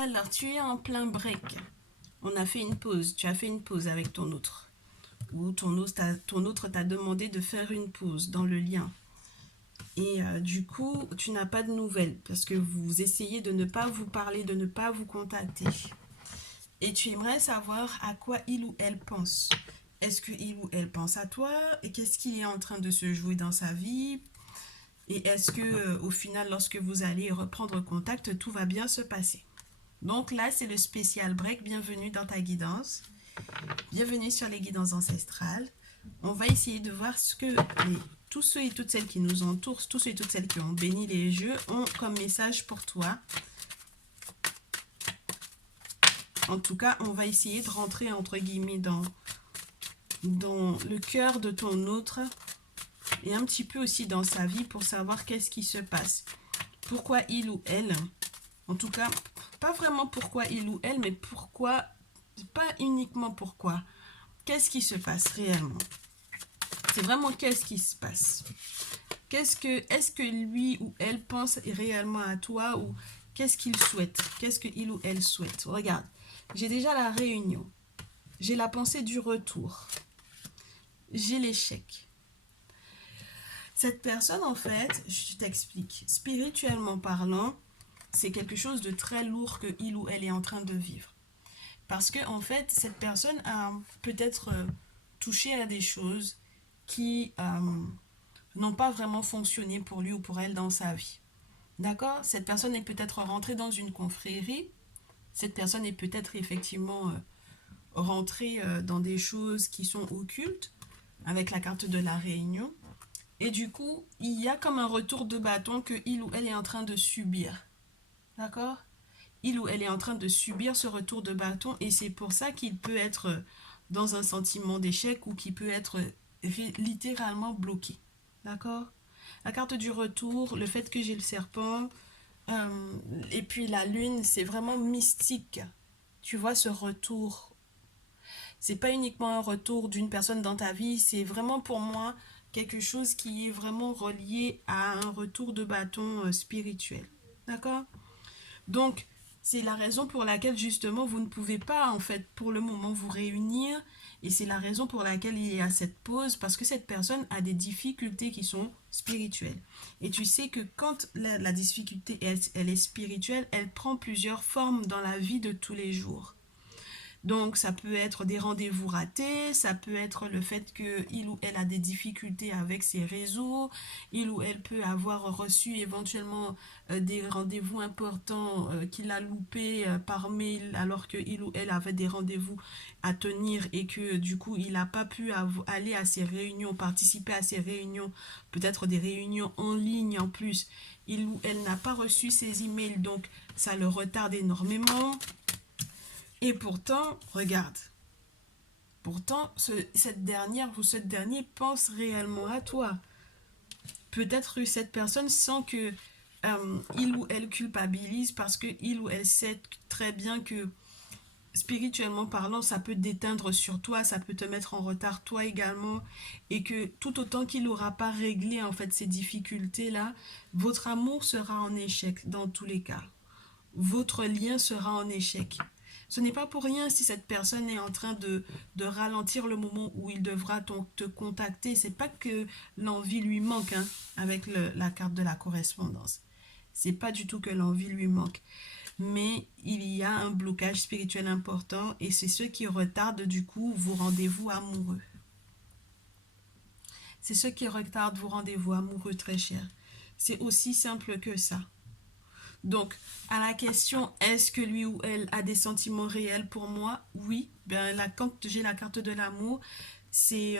Alors, tu es en plein break. On a fait une pause. Tu as fait une pause avec ton autre. Ou ton autre t'a demandé de faire une pause dans le lien. Et du coup, tu n'as pas de nouvelles parce que vous essayez de ne pas vous parler, de ne pas vous contacter. Et tu aimerais savoir à quoi il ou elle pense. Est-ce que il ou elle pense à toi? Et qu'est-ce qui est en train de se jouer dans sa vie? Et est-ce que au final, lorsque vous allez reprendre contact, tout va bien se passer? Donc là, c'est le spécial break. Bienvenue dans ta guidance. Bienvenue sur les guidances ancestrales. On va essayer de voir ce que tous ceux et toutes celles qui nous entourent, tous ceux et toutes celles qui ont béni les jeux, ont comme message pour toi. En tout cas, on va essayer de rentrer entre guillemets dans le cœur de ton autre et un petit peu aussi dans sa vie pour savoir qu'est-ce qui se passe. Pourquoi il ou elle, en tout cas, pas vraiment pourquoi il ou elle, mais pourquoi, pas uniquement pourquoi. Qu'est-ce qui se passe réellement? C'est vraiment qu'est-ce qui se passe? Est-ce que lui ou elle pense réellement à toi ou qu'est-ce qu'il souhaite? Qu'est-ce que il ou elle souhaite? Regarde, j'ai déjà la réunion. J'ai la pensée du retour. J'ai l'échec. Cette personne, en fait, je t'explique. Spirituellement parlant, c'est quelque chose de très lourd que il ou elle est en train de vivre. Parce que, en fait, cette personne a peut-être touché à des choses qui n'ont pas vraiment fonctionné pour lui ou pour elle dans sa vie. D'accord? Cette personne est peut-être rentrée dans une confrérie. Cette personne est peut-être effectivement rentrée dans des choses qui sont occultes avec la carte de la réunion. Et du coup, il y a comme un retour de bâton que il ou elle est en train de subir. D'accord? Il ou elle est en train de subir ce retour de bâton et c'est pour ça qu'il peut être dans un sentiment d'échec ou qu'il peut être littéralement bloqué. D'accord? La carte du retour, le fait que j'ai le serpent, et puis la lune, c'est vraiment mystique. Tu vois ce retour. C'est pas uniquement un retour d'une personne dans ta vie, c'est vraiment pour moi quelque chose qui est vraiment relié à un retour de bâton spirituel. D'accord? Donc, c'est la raison pour laquelle justement vous ne pouvez pas en fait pour le moment vous réunir et c'est la raison pour laquelle il y a cette pause parce que cette personne a des difficultés qui sont spirituelles. Et tu sais que quand la difficulté elle est spirituelle, elle prend plusieurs formes dans la vie de tous les jours. Donc, ça peut être des rendez-vous ratés, ça peut être le fait qu'il ou elle a des difficultés avec ses réseaux, il ou elle peut avoir reçu éventuellement des rendez-vous importants qu'il a loupés par mail alors qu'il ou elle avait des rendez-vous à tenir et que du coup il n'a pas pu aller à ces réunions, participer à ces réunions, peut-être des réunions en ligne en plus. Il ou elle n'a pas reçu ses emails, donc ça le retarde énormément. Et pourtant, regarde, pourtant, cette dernière ou ce dernier pense réellement à toi. Peut-être que cette personne sent que il ou elle culpabilise parce que il ou elle sait très bien que spirituellement parlant, ça peut déteindre sur toi, ça peut te mettre en retard toi également, et que tout autant qu'il n'aura pas réglé en fait ces difficultés-là, votre amour sera en échec dans tous les cas. Votre lien sera en échec. Ce n'est pas pour rien si cette personne est en train de ralentir le moment où il devra te contacter. C'est pas que l'envie lui manque hein, avec la carte de la correspondance. C'est pas du tout que l'envie lui manque. Mais il y a un blocage spirituel important et c'est ce qui retarde du coup vos rendez-vous amoureux. C'est ce qui retarde vos rendez-vous amoureux très chers. C'est aussi simple que ça. Donc, à la question, est-ce que lui ou elle a des sentiments réels pour moi? Oui. Ben, quand j'ai la carte de l'amour, c'est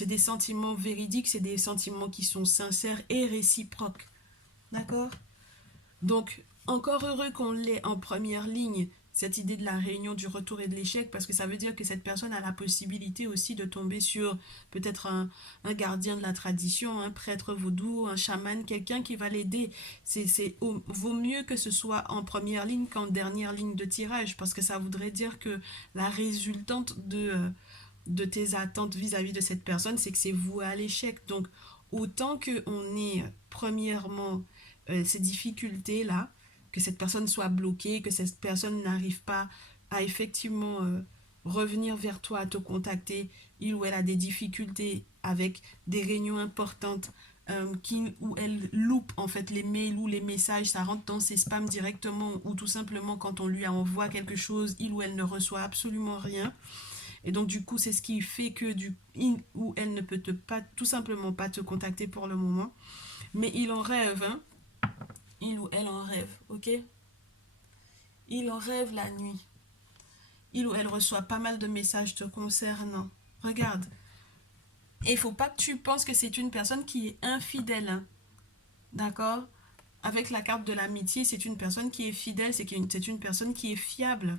des sentiments véridiques, c'est des sentiments qui sont sincères et réciproques. D'accord? Donc, encore heureux qu'on l'ait en première ligne, cette idée de la réunion du retour et de l'échec, parce que ça veut dire que cette personne a la possibilité aussi de tomber sur peut-être un gardien de la tradition, un prêtre vaudou, un chaman, quelqu'un qui va l'aider. Vaut mieux que ce soit en première ligne qu'en dernière ligne de tirage, parce que ça voudrait dire que la résultante de tes attentes vis-à-vis de cette personne, c'est que c'est voué à l'échec. Donc, autant qu'on ait premièrement ces difficultés-là, que cette personne soit bloquée, que cette personne n'arrive pas à effectivement revenir vers toi, à te contacter, il ou elle a des difficultés avec des réunions importantes, où elle loupe en fait les mails ou les messages, ça rentre dans ses spams directement, ou tout simplement quand on lui envoie quelque chose, il ou elle ne reçoit absolument rien. Et donc du coup, c'est ce qui fait que il ou elle ne peut pas, tout simplement pas te contacter pour le moment. Mais il en rêve, hein. Il ou elle en rêve, ok? Il en rêve la nuit. Il ou elle reçoit pas mal de messages te concernant. Regarde. Et il faut pas que tu penses que c'est une personne qui est infidèle, hein. D'accord? Avec la carte de l'amitié, c'est une personne qui est fidèle, c'est une personne qui est fiable.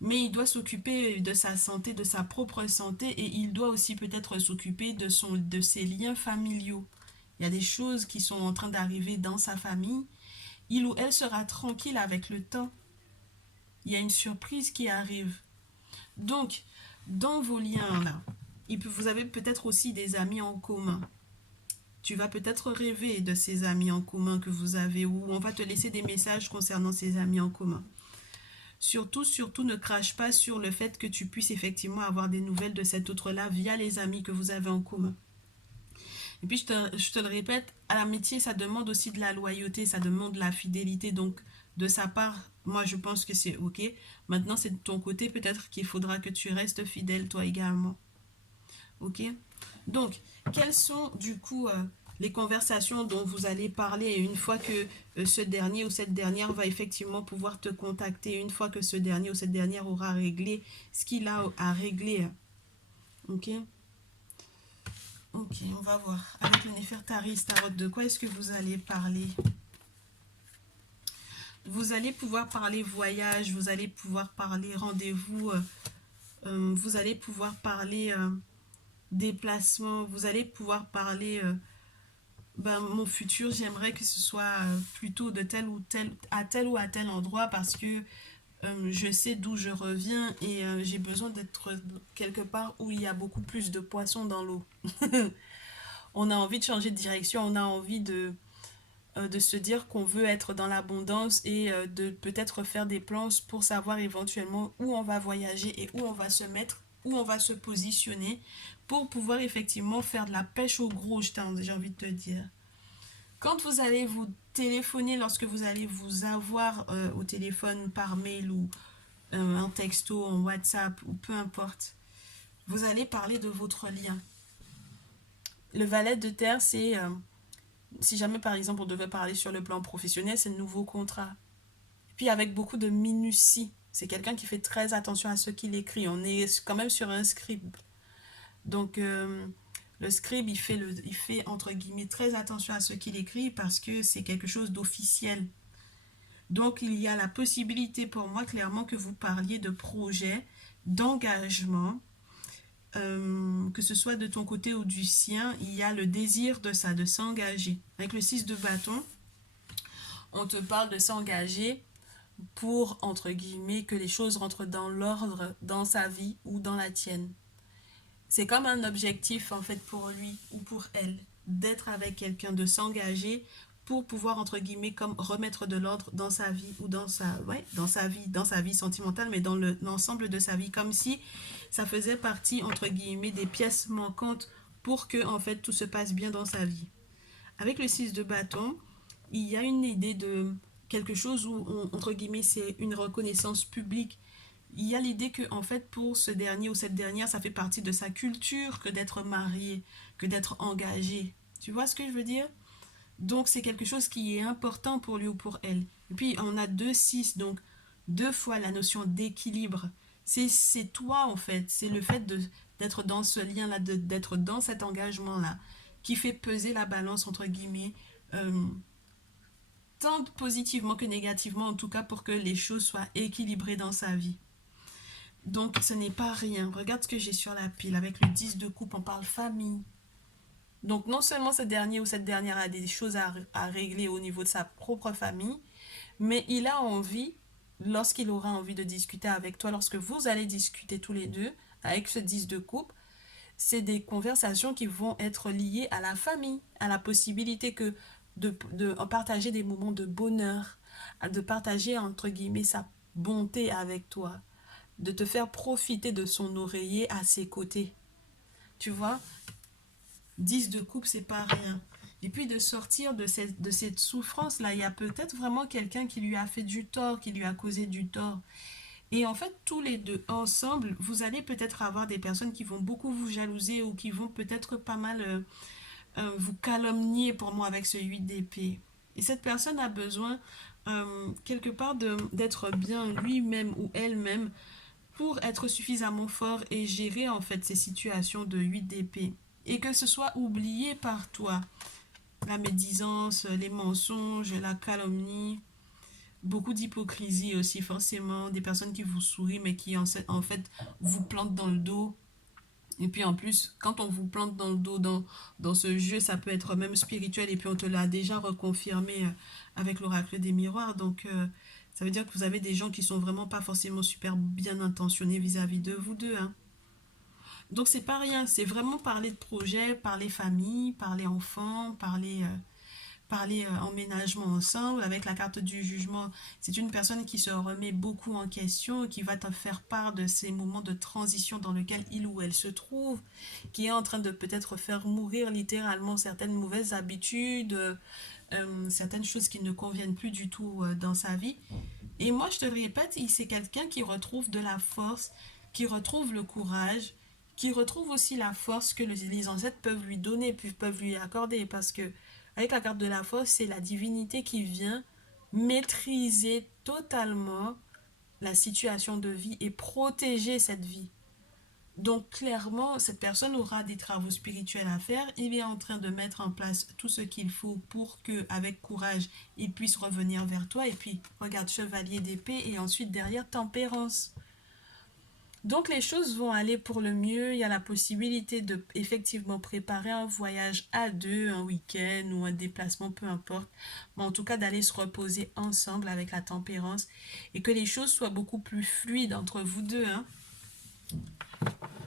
Mais il doit s'occuper de sa santé, de sa propre santé, et il doit aussi peut-être s'occuper de ses liens familiaux. Il y a des choses qui sont en train d'arriver dans sa famille. Il ou elle sera tranquille avec le temps. Il y a une surprise qui arrive. Donc, dans vos liens-là, vous avez peut-être aussi des amis en commun. Tu vas peut-être rêver de ces amis en commun que vous avez, ou on va te laisser des messages concernant ces amis en commun. Surtout, surtout, ne crache pas sur le fait que tu puisses effectivement avoir des nouvelles de cet autre-là via les amis que vous avez en commun. Et puis, je te le répète, à l'amitié, ça demande aussi de la loyauté, ça demande de la fidélité. Donc, de sa part, moi, je pense que c'est OK. Maintenant, c'est de ton côté, peut-être qu'il faudra que tu restes fidèle, toi également. OK? Donc, quelles sont, du coup, les conversations dont vous allez parler une fois que ce dernier ou cette dernière va effectivement pouvoir te contacter, une fois que ce dernier ou cette dernière aura réglé ce qu'il a à régler. OK? Ok, on va voir. Avec le Néfertari Tarot, de quoi est-ce que vous allez parler? Vous allez pouvoir parler voyage, vous allez pouvoir parler rendez-vous, vous allez pouvoir parler déplacement, vous allez pouvoir parler mon futur, j'aimerais que ce soit plutôt de tel ou tel endroit parce que je sais d'où je reviens et j'ai besoin d'être quelque part où il y a beaucoup plus de poissons dans l'eau. On a envie de changer de direction, on a envie de se dire qu'on veut être dans l'abondance et de peut-être faire des plans pour savoir éventuellement où on va voyager et où on va se mettre, où on va se positionner pour pouvoir effectivement faire de la pêche au gros, j'ai envie de te dire. Quand vous allez vous téléphoner, lorsque vous allez vous avoir au téléphone par mail ou un texto, en WhatsApp ou peu importe, vous allez parler de votre lien. Le valet de terre, c'est si jamais par exemple on devait parler sur le plan professionnel, c'est le nouveau contrat. Puis avec beaucoup de minutie. C'est quelqu'un qui fait très attention à ce qu'il écrit. On est quand même sur un scribe. Donc le scribe, il fait entre guillemets très attention à ce qu'il écrit parce que c'est quelque chose d'officiel. Donc il y a la possibilité pour moi clairement que vous parliez de projet, d'engagement, que ce soit de ton côté ou du sien, il y a le désir de ça, de s'engager. Avec le 6 de bâton, on te parle de s'engager pour, entre guillemets, que les choses rentrent dans l'ordre dans sa vie ou dans la tienne. C'est comme un objectif, en fait, pour lui ou pour elle, d'être avec quelqu'un, de s'engager pour pouvoir, entre guillemets, comme remettre de l'ordre dans sa vie ou dans sa vie sentimentale, mais dans l'ensemble de sa vie, comme si ça faisait partie, entre guillemets, des pièces manquantes pour que, en fait, tout se passe bien dans sa vie. Avec le 6 de bâton, il y a une idée de quelque chose où, entre guillemets, c'est une reconnaissance publique. Il y a l'idée que, en fait, pour ce dernier ou cette dernière, ça fait partie de sa culture que d'être marié, que d'être engagé. Tu vois ce que je veux dire? Donc, c'est quelque chose qui est important pour lui ou pour elle. Et puis, on a 2-6, donc 2 fois la notion d'équilibre. C'est toi, en fait. C'est le fait d'être dans ce lien-là, d'être dans cet engagement-là, qui fait peser la balance, entre guillemets, tant positivement que négativement, en tout cas pour que les choses soient équilibrées dans sa vie. Donc, ce n'est pas rien. Regarde ce que j'ai sur la pile. Avec le 10 de coupe, on parle famille. Donc, non seulement ce dernier ou cette dernière a des choses à régler au niveau de sa propre famille, mais il a envie, lorsqu'il aura envie de discuter avec toi, lorsque vous allez discuter tous les deux, avec ce 10 de coupe, c'est des conversations qui vont être liées à la famille, à la possibilité que de partager des moments de bonheur, de partager entre guillemets sa bonté avec toi, de te faire profiter de son oreiller à ses côtés. Tu vois, 10 de coupe, c'est pas rien. Et puis de sortir de cette souffrance-là, il y a peut-être vraiment quelqu'un qui lui a fait du tort, qui lui a causé du tort. Et en fait, tous les deux ensemble, vous allez peut-être avoir des personnes qui vont beaucoup vous jalouser ou qui vont peut-être pas mal vous calomnier pour moi avec ce 8 d'épée. Et cette personne a besoin quelque part d'être bien lui-même ou elle-même pour être suffisamment fort et gérer en fait ces situations de 8 d'épée. Et que ce soit oublié par toi. La médisance, les mensonges, la calomnie, beaucoup d'hypocrisie aussi forcément, des personnes qui vous sourient mais qui en fait vous plantent dans le dos. Et puis en plus, quand on vous plante dans le dos dans ce jeu, ça peut être même spirituel et puis on te l'a déjà reconfirmé avec l'oracle des miroirs. Donc ça veut dire que vous avez des gens qui sont vraiment pas forcément super bien intentionnés vis-à-vis de vous deux, hein. Donc c'est pas rien, c'est vraiment parler de projet, parler famille, parler enfants, parler emménagement ensemble. Avec la carte du jugement, c'est une personne qui se remet beaucoup en question, qui va te faire part de ces moments de transition dans lesquels il ou elle se trouve, qui est en train de peut-être faire mourir littéralement certaines mauvaises habitudes, certaines choses qui ne conviennent plus du tout dans sa vie. Et moi, je te le répète, c'est quelqu'un qui retrouve de la force, qui retrouve le courage, qui retrouve aussi la force que les ancêtres peuvent lui donner, puis peuvent lui accorder. Parce que, avec la carte de la force, c'est la divinité qui vient maîtriser totalement la situation de vie et protéger cette vie. Donc clairement, cette personne aura des travaux spirituels à faire. Il est en train de mettre en place tout ce qu'il faut pour que, avec courage, il puisse revenir vers toi. Et puis, regarde, chevalier d'épée et ensuite derrière, tempérance. Donc les choses vont aller pour le mieux. Il y a la possibilité de effectivement préparer un voyage à deux, un week-end ou un déplacement, peu importe. Mais en tout cas, d'aller se reposer ensemble avec la tempérance et que les choses soient beaucoup plus fluides entre vous deux, hein.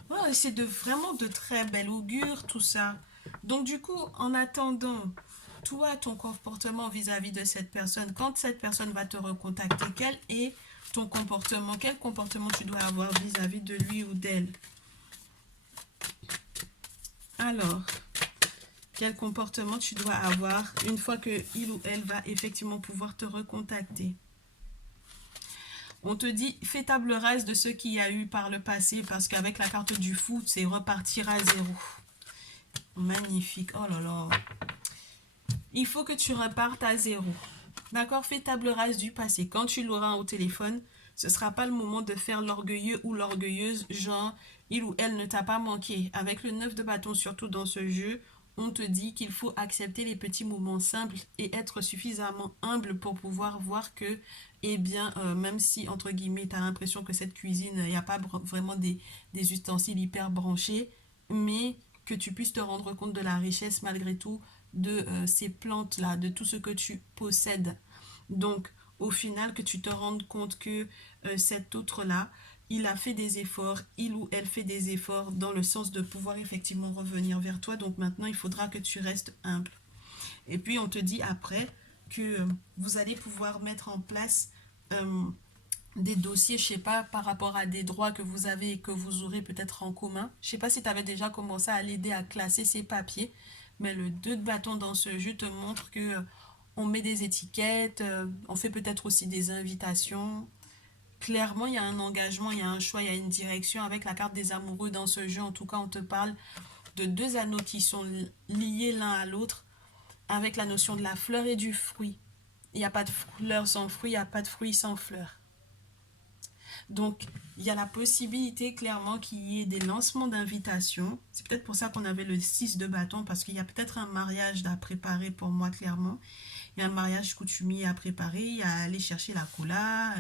Ouais, c'est vraiment de très bel augure tout ça. Donc du coup, en attendant, toi, ton comportement vis-à-vis de cette personne, quand cette personne va te recontacter, quel est ton comportement, quel comportement tu dois avoir vis-à-vis de lui ou d'elle? Alors, quel comportement tu dois avoir une fois que il ou elle va effectivement pouvoir te recontacter? On te dit, fais table rase de ce qu'il y a eu par le passé, parce qu'avec la carte du fou, c'est repartir à zéro. Magnifique, oh là là. Il faut que tu repartes à zéro. D'accord? Fais table rase du passé. Quand tu l'auras au téléphone, ce ne sera pas le moment de faire l'orgueilleux ou l'orgueilleuse, genre, il ou elle ne t'a pas manqué. Avec le 9 de bâton, surtout dans ce jeu, on te dit qu'il faut accepter les petits moments simples et être suffisamment humble pour pouvoir voir que, eh bien, même si, entre guillemets, tu as l'impression que cette cuisine, il n'y a pas vraiment des ustensiles hyper branchés, mais que tu puisses te rendre compte de la richesse malgré tout de ces plantes-là, de tout ce que tu possèdes. Donc, au final, que tu te rendes compte que cet autre-là, il a fait des efforts, il ou elle fait des efforts dans le sens de pouvoir effectivement revenir vers toi. Donc maintenant, il faudra que tu restes humble. Et puis, on te dit après que vous allez pouvoir mettre en place des dossiers, je sais pas, par rapport à des droits que vous avez et que vous aurez peut-être en commun. Je sais pas si tu avais déjà commencé à l'aider à classer ses papiers, mais le 2 de bâton dans ce jeu te montre que on met des étiquettes, on fait peut-être aussi des invitations. Clairement, il y a un engagement, il y a un choix, il y a une direction. Avec la carte des amoureux dans ce jeu, en tout cas, on te parle de deux anneaux qui sont liés l'un à l'autre avec la notion de la fleur et du fruit. Il n'y a pas de fleur sans fruit, il n'y a pas de fruit sans fleur. Donc, il y a la possibilité clairement qu'il y ait des lancements d'invitations. C'est peut-être pour ça qu'on avait le 6 de bâton, parce qu'il y a peut-être un mariage à préparer pour moi, clairement. Il y a un mariage coutumier à préparer, il y a aller chercher la cola,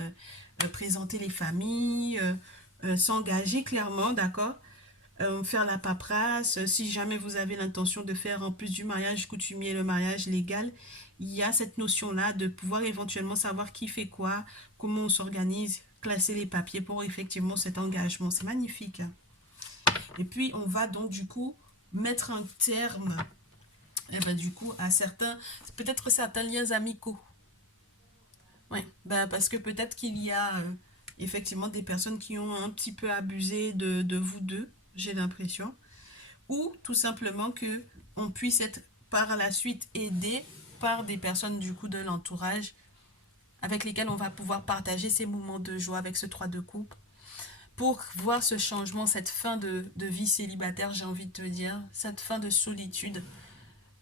présenter les familles, s'engager clairement, d'accord, faire la paperasse. Si jamais vous avez l'intention de faire en plus du mariage coutumier le mariage légal, il y a cette notion-là de pouvoir éventuellement savoir qui fait quoi, comment on s'organise, classer les papiers pour effectivement cet engagement. C'est magnifique. Et puis, on va donc du coup mettre un terme Et ben du coup, à certains, peut-être certains liens amicaux. Oui, ben, parce que peut-être qu'il y a effectivement des personnes qui ont un petit peu abusé de vous deux, j'ai l'impression. Ou tout simplement que on puisse être par la suite aidé par des personnes du coup de l'entourage avec lesquelles on va pouvoir partager ces moments de joie avec ce 3 de coupe pour voir ce changement, cette fin de vie célibataire, j'ai envie de te dire, cette fin de solitude,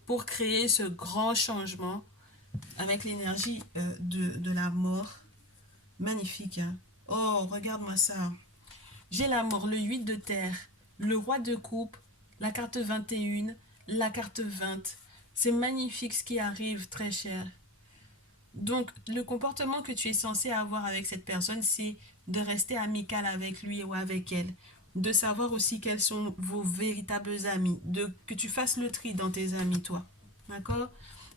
pour créer ce grand changement avec l'énergie de la mort. Magnifique, hein? Oh, regarde-moi ça. J'ai la mort, le 8 de terre, le roi de coupe, la carte 21, la carte 20. C'est magnifique ce qui arrive, très cher. Donc, le comportement que tu es censé avoir avec cette personne, c'est de rester amical avec lui ou avec elle. De savoir aussi quels sont vos véritables amis. Que tu fasses le tri dans tes amis, toi. D'accord?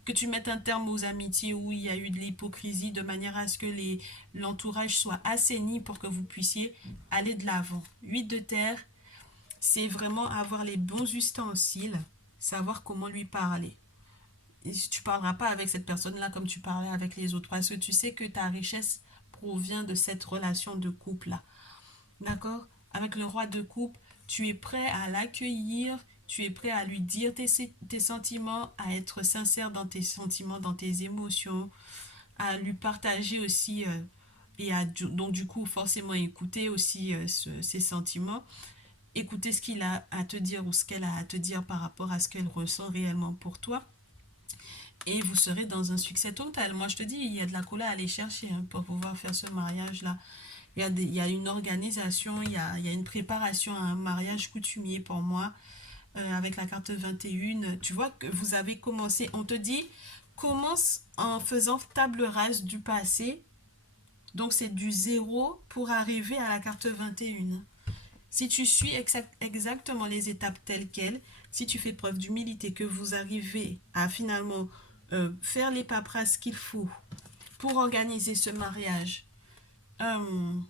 Que tu mettes un terme aux amitiés où il y a eu de l'hypocrisie de manière à ce que l'entourage soit assaini pour que vous puissiez aller de l'avant. 8 de terre, c'est vraiment avoir les bons ustensiles, savoir comment lui parler. Et tu ne parleras pas avec cette personne-là comme tu parlais avec les autres parce que tu sais que ta richesse provient de cette relation de couple-là. D'accord? Avec le roi de coupe, tu es prêt à l'accueillir, tu es prêt à lui dire tes sentiments, à être sincère dans tes sentiments, dans tes émotions, à lui partager aussi et à donc du coup forcément écouter aussi ses sentiments, écouter ce qu'il a à te dire ou ce qu'elle a à te dire par rapport à ce qu'elle ressent réellement pour toi. Et vous serez dans un succès total. Moi, je te dis, il y a de la cola à aller chercher hein, pour pouvoir faire ce mariage-là. Il y a une organisation, il y a une préparation à un mariage coutumier pour moi, avec la carte 21. Tu vois que vous avez commencé, on te dit, commence en faisant table rase du passé. Donc, c'est du zéro pour arriver à la carte 21. Si tu suis exactement les étapes telles quelles, si tu fais preuve d'humilité, que vous arrivez à finalement faire les paperasses qu'il faut pour organiser ce mariage, euh,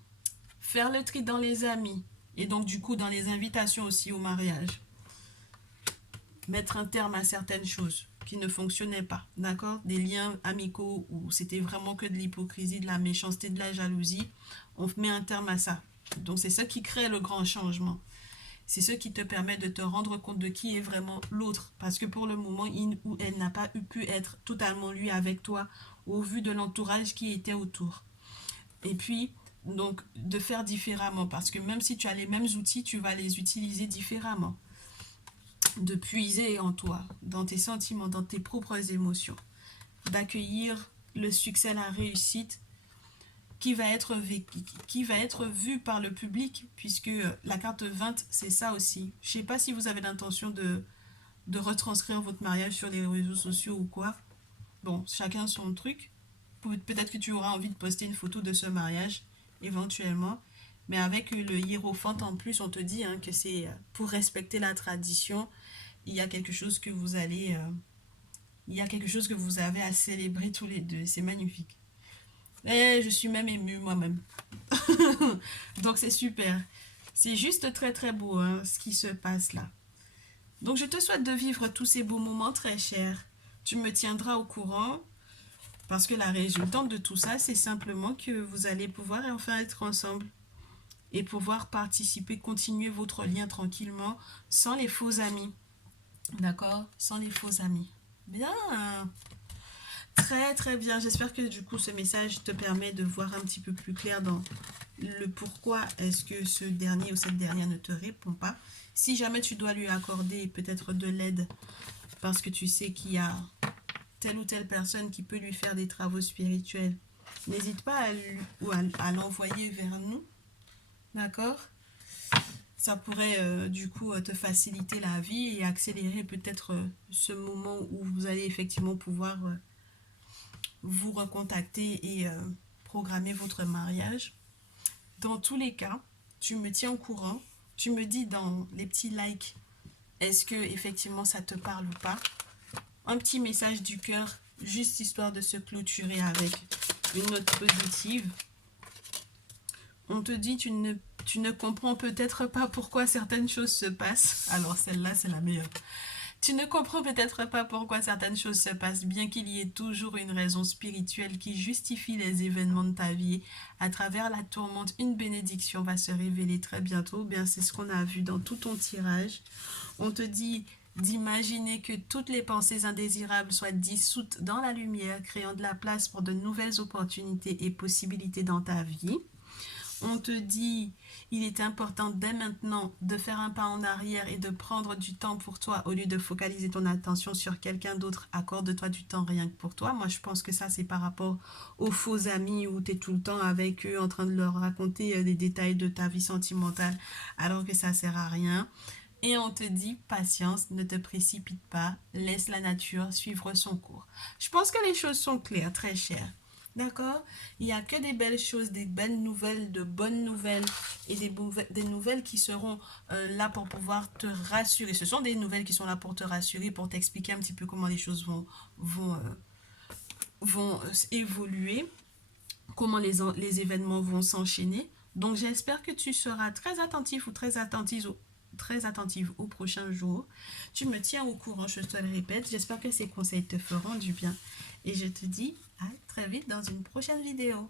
faire le tri dans les amis et donc du coup dans les invitations aussi au mariage, mettre un terme à certaines choses qui ne fonctionnaient pas, d'accord? Des liens amicaux où c'était vraiment que de l'hypocrisie, de la méchanceté, de la jalousie, on met un terme à ça. Donc c'est ça qui crée le grand changement. C'est ce qui te permet de te rendre compte de qui est vraiment l'autre. Parce que pour le moment, il ou elle n'a pas pu être totalement lui avec toi au vu de l'entourage qui était autour. Et puis, donc, de faire différemment. Parce que même si tu as les mêmes outils, tu vas les utiliser différemment. De puiser en toi, dans tes sentiments, dans tes propres émotions. D'accueillir le succès, la réussite qui va être vu par le public, puisque la carte 20, c'est ça aussi. Je sais pas si vous avez l'intention de retranscrire votre mariage sur les réseaux sociaux ou quoi. Bon, chacun son truc. Peut-être que tu auras envie de poster une photo de ce mariage, éventuellement. Mais avec le hiérophante en plus, on te dit hein, que c'est pour respecter la tradition. Il y a quelque chose que vous allez... il y a quelque chose que vous avez à célébrer tous les deux. C'est magnifique. Et je suis même émue moi-même. Donc c'est super. C'est juste très très beau hein, ce qui se passe là. Donc je te souhaite de vivre tous ces beaux moments très chers. Tu me tiendras au courant parce que la résultante de tout ça, c'est simplement que vous allez pouvoir enfin être ensemble et pouvoir participer, continuer votre lien tranquillement sans les faux amis. D'accord? Sans les faux amis. Bien. Très très bien, j'espère que du coup ce message te permet de voir un petit peu plus clair dans le pourquoi est-ce que ce dernier ou cette dernière ne te répond pas. Si jamais tu dois lui accorder peut-être de l'aide parce que tu sais qu'il y a telle ou telle personne qui peut lui faire des travaux spirituels, n'hésite pas à l'envoyer vers nous, d'accord? Ça pourrait du coup te faciliter la vie et accélérer peut-être ce moment où vous allez effectivement pouvoir... vous recontacter et programmer votre mariage. Dans tous les cas, tu me tiens au courant. Tu me dis dans les petits likes, est-ce que effectivement ça te parle ou pas. Un petit message du cœur, juste histoire de se clôturer avec une note positive. On te dit, tu ne comprends peut-être pas pourquoi certaines choses se passent. Alors celle-là, c'est la meilleure. Tu ne comprends peut-être pas pourquoi certaines choses se passent, bien qu'il y ait toujours une raison spirituelle qui justifie les événements de ta vie. À travers la tourmente, une bénédiction va se révéler très bientôt. Bien, c'est ce qu'on a vu dans tout ton tirage. On te dit d'imaginer que toutes les pensées indésirables soient dissoutes dans la lumière, créant de la place pour de nouvelles opportunités et possibilités dans ta vie. On te dit, il est important dès maintenant de faire un pas en arrière et de prendre du temps pour toi au lieu de focaliser ton attention sur quelqu'un d'autre. Accorde-toi du temps rien que pour toi. Moi, je pense que ça, c'est par rapport aux faux amis où tu es tout le temps avec eux en train de leur raconter des détails de ta vie sentimentale alors que ça sert à rien. Et on te dit, patience, ne te précipite pas, laisse la nature suivre son cours. Je pense que les choses sont claires, très chères. D'accord? Il n'y a que des belles choses, des belles nouvelles, de bonnes nouvelles et des nouvelles qui seront là pour pouvoir te rassurer. Ce sont des nouvelles qui sont là pour te rassurer, pour t'expliquer un petit peu comment les choses vont évoluer, comment les événements vont s'enchaîner. Donc j'espère que tu seras très attentif ou très attentive au prochain jour. Tu me tiens au courant, je te le répète. J'espère que ces conseils te feront du bien. Et je te dis à très vite dans une prochaine vidéo.